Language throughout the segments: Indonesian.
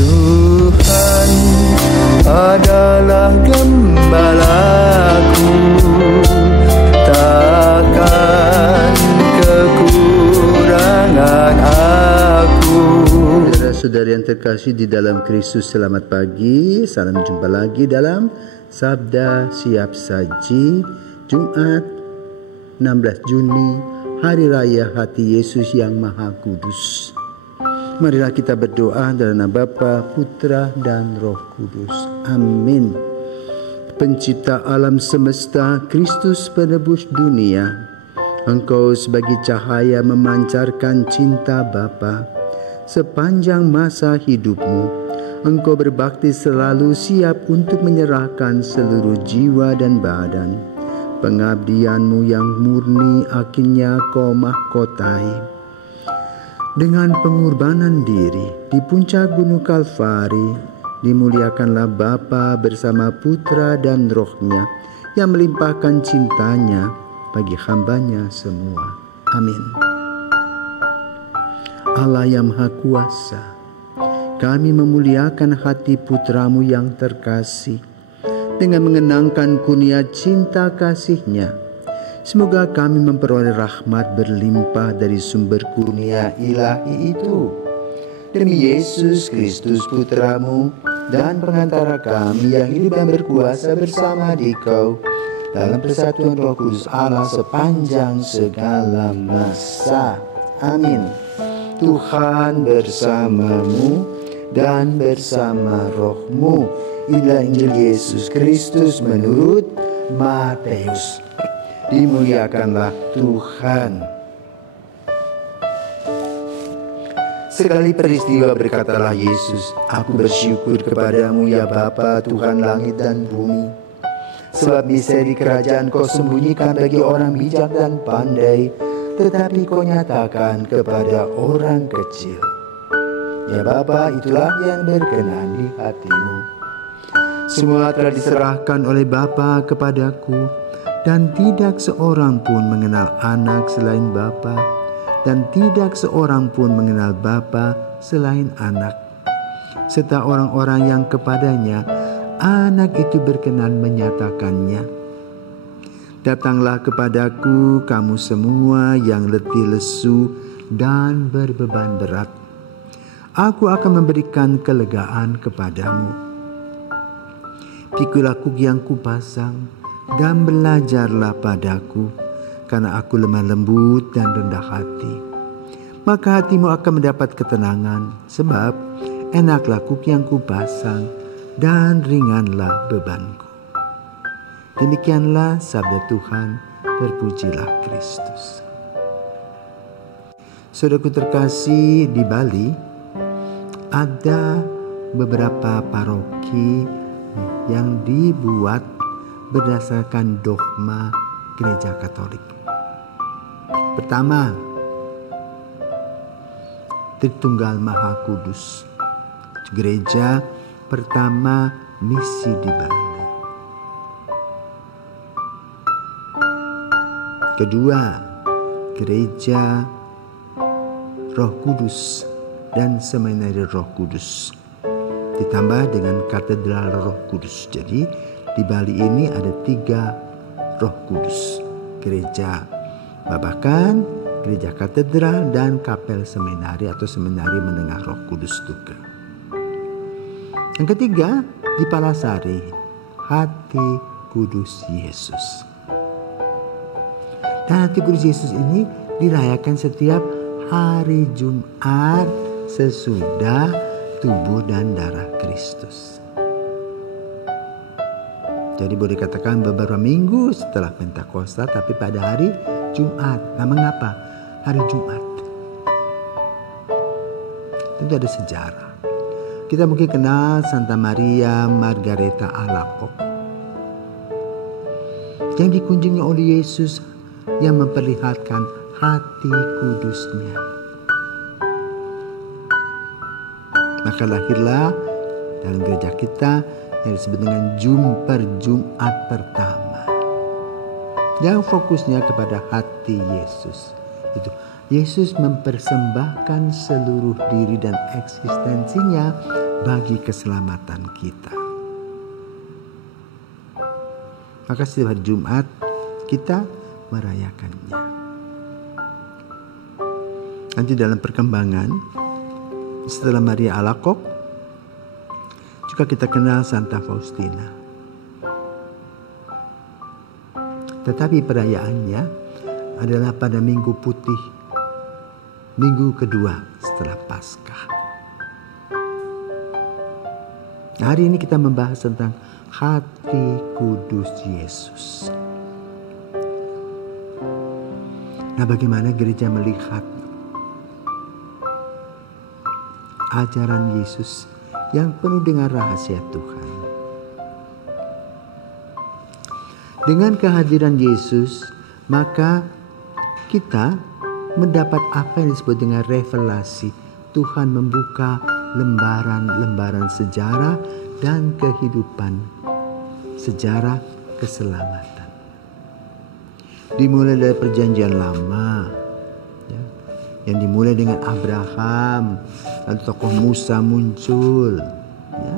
Tuhan adalah gembalaku, takkan kekurangan aku. Saudara-saudari yang terkasih di dalam Kristus, selamat pagi. Salam jumpa lagi dalam Sabda Siap Saji, Jumat 16 Juni, Hari Raya Hati Yesus yang Maha Kudus. Marilah kita berdoa dalam nama Bapa, Putra, dan Roh Kudus. Amin. Pencipta alam semesta, Kristus penebus dunia, Engkau sebagai cahaya memancarkan cinta Bapa. Sepanjang masa hidupmu, Engkau berbakti selalu siap untuk menyerahkan seluruh jiwa dan badan. Pengabdianmu yang murni akhirnya Kau mahkotai. Dengan pengorbanan diri di puncak Gunung Kalvari, dimuliakanlah Bapa bersama Putra dan Roh-Nya yang melimpahkan cintanya bagi hamba-Nya semua. Amin. Allah yang Maha Kuasa, kami memuliakan hati Putra-Mu yang terkasih dengan mengenangkan kurnia cinta kasih-Nya. Semoga kami memperoleh rahmat berlimpah dari sumber kurnia ilahi itu. Demi Yesus Kristus Putra-Mu dan pengantara kami yang hidup dan berkuasa bersama Dikau dalam persatuan Roh Kudus Allah sepanjang segala masa. Amin. Tuhan bersamamu dan bersama rohmu. Inilah Injil Yesus Kristus menurut Matius. Dimuliakanlah Tuhan. Sekali peristiwa berkatalah Yesus, Aku bersyukur kepadamu ya Bapa, Tuhan langit dan bumi, sebab misteri kerajaan Kau sembunyikan bagi orang bijak dan pandai, tetapi Kau nyatakan kepada orang kecil. Ya Bapa, itulah yang berkenan di hati-Mu. Semua telah diserahkan oleh Bapa kepadaku, dan tidak seorang pun mengenal anak selain Bapa, dan tidak seorang pun mengenal Bapa selain anak, serta orang-orang yang kepadanya anak itu berkenan menyatakannya. Datanglah kepadaku kamu semua yang letih lesu dan berbeban berat. Aku akan memberikan kelegaan kepadamu. Pikulah kuk yang kupasang dan belajarlah padaku, karena aku lemah lembut dan rendah hati. Maka hatimu akan mendapat ketenangan, sebab enaklah kuk yang kupasang dan ringanlah bebanku. Demikianlah sabda Tuhan, terpujilah Kristus. Saudaraku terkasih, di Bali ada beberapa paroki yang dibuat berdasarkan dogma Gereja Katolik. Pertama, Tritunggal Maha Kudus, gereja pertama misi di Bali. Kedua, Gereja Roh Kudus dan Seminari Roh Kudus, ditambah dengan Katedral Roh Kudus. Jadi di Bali ini ada 3 Roh Kudus, Gereja Babakan, Gereja Katedral, dan Kapel Seminari atau Seminari Menengah Roh Kudus juga. Yang ketiga, di Palasari, Hati Kudus Yesus. Dan Hati Kudus Yesus ini dirayakan setiap hari Jumat sesudah tubuh dan darah Kristus. Jadi boleh dikatakan beberapa minggu setelah Pentakosta, tapi pada hari Jumat. Nah, mengapa hari Jumat? Tentu ada sejarah. Kita mungkin kenal Santa Maria Margareta Alacoque yang dikunjungi oleh Yesus yang memperlihatkan hati kudusnya. Maka lahirlah dalam gereja kita yang disebut dengan Jumat pertama, yang fokusnya kepada hati Yesus. Itu Yesus mempersembahkan seluruh diri dan eksistensinya bagi keselamatan kita. Maka setiap hari Jumat kita merayakannya. Nanti dalam perkembangan, setelah Maria Alacoque, juga kita kenal Santa Faustina. Tetapi perayaannya adalah pada Minggu Putih, minggu kedua setelah Paskah. Hari ini kita membahas tentang hati kudus Yesus. Nah, bagaimana gereja melihat ajaran Yesus yang penuh dengan rahasia Tuhan? Dengan kehadiran Yesus, maka kita mendapat apa yang disebut dengan revelasi. Tuhan membuka lembaran-lembaran sejarah dan kehidupan, sejarah keselamatan. Dimulai dari Perjanjian Lama, ya, yang dimulai dengan Abraham, lalu tokoh Musa muncul, ya,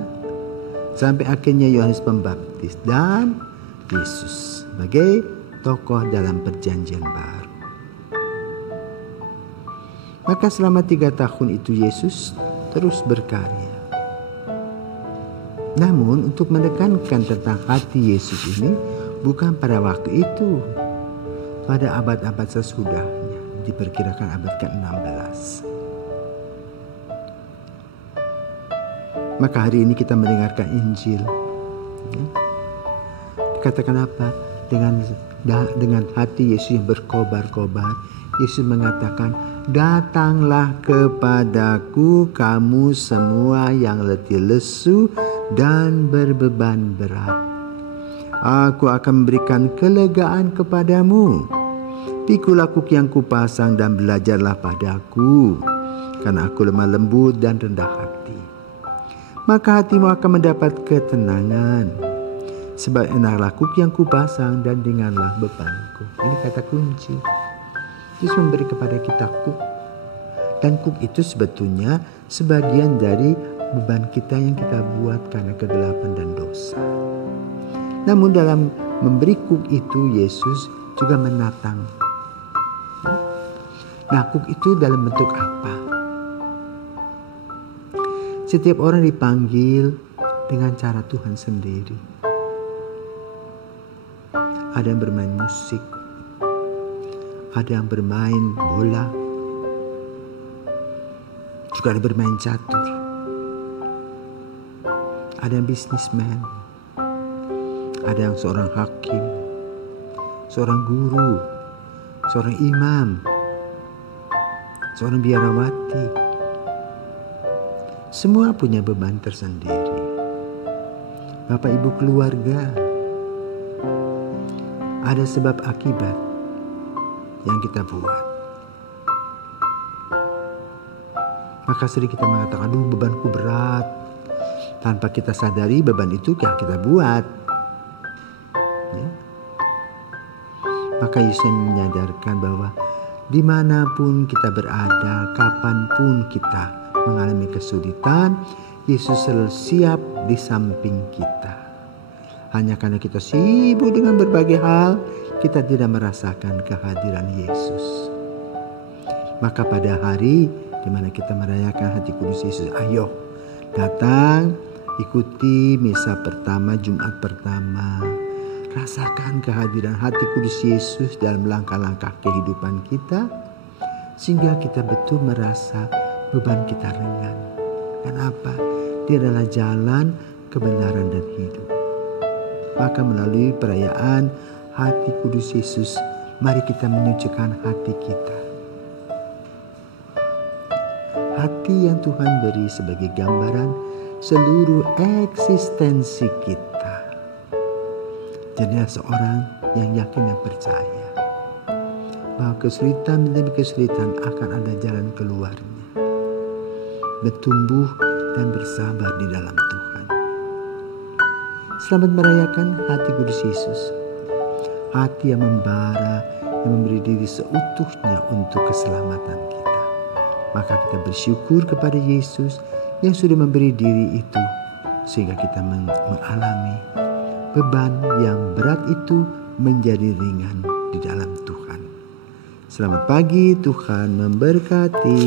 sampai akhirnya Yohanes Pembaptis dan Yesus sebagai tokoh dalam Perjanjian Baru. Maka selama 3 tahun itu Yesus terus berkarya. Namun untuk menekankan tentang hati Yesus ini bukan pada waktu itu, pada abad-abad sesudahnya, diperkirakan abad ke-16. Maka hari ini kita mendengarkan Injil. Ya. Dikatakan apa? Dengan hati Yesus yang berkobar-kobar, Yesus mengatakan, "Datanglah kepadaku kamu semua yang letih lesu dan berbeban berat. Aku akan memberikan kelegaan kepadamu. Pikulah kuk yang kupasang dan belajarlah padaku, karena aku lemah lembut dan rendah hati. Maka hatimu akan mendapat ketenangan. Sebab enaklah kuk yang kupasang dan ringanlah bebanku." Ini kata kunci. Yesus memberi kepada kita kuk. Dan kuk itu sebetulnya sebagian dari beban kita yang kita buat karena kegelapan dan dosa. Namun dalam memberi kuk itu Yesus juga menatang. Nah, kuk itu dalam bentuk apa? Setiap orang dipanggil dengan cara Tuhan sendiri. Ada yang bermain musik, ada yang bermain bola, juga ada yang bermain catur. Ada yang bisnismen, ada yang seorang hakim, seorang guru, seorang imam, seorang biarawati. Semua punya beban tersendiri. Bapak ibu keluarga, ada sebab akibat yang kita buat. Maka sering kita mengatakan, "Aduh, bebanku berat." Tanpa kita sadari beban itu yang kita buat. Ya. Maka Yesus menyadarkan bahwa dimanapun kita berada, kapanpun kita mengalami kesulitan, Yesus selalu siap di samping kita. Hanya karena kita sibuk dengan berbagai hal, kita tidak merasakan kehadiran Yesus. Maka pada hari di mana kita merayakan hati kudus Yesus, ayo datang, ikuti misa pertama, Jumat pertama. Rasakan kehadiran hati kudus Yesus dalam langkah-langkah kehidupan kita, sehingga kita betul merasa beban kita ringan. Kenapa? Dia adalah jalan, kebenaran dan hidup. Maka melalui perayaan hati kudus Yesus, mari kita menyucikan hati kita. Hati yang Tuhan beri sebagai gambaran seluruh eksistensi kita. Jadilah seorang yang yakin dan percaya bahwa kesulitan demi kesulitan akan ada jalan keluarnya. Bertumbuh dan bersabar di dalam Tuhan. Selamat merayakan hati kudus Yesus. Hati yang membara, yang memberi diri seutuhnya untuk keselamatan kita. Maka kita bersyukur kepada Yesus yang sudah memberi diri itu, sehingga kita mengalami beban yang berat itu menjadi ringan di dalam Tuhan. Selamat pagi, Tuhan memberkati.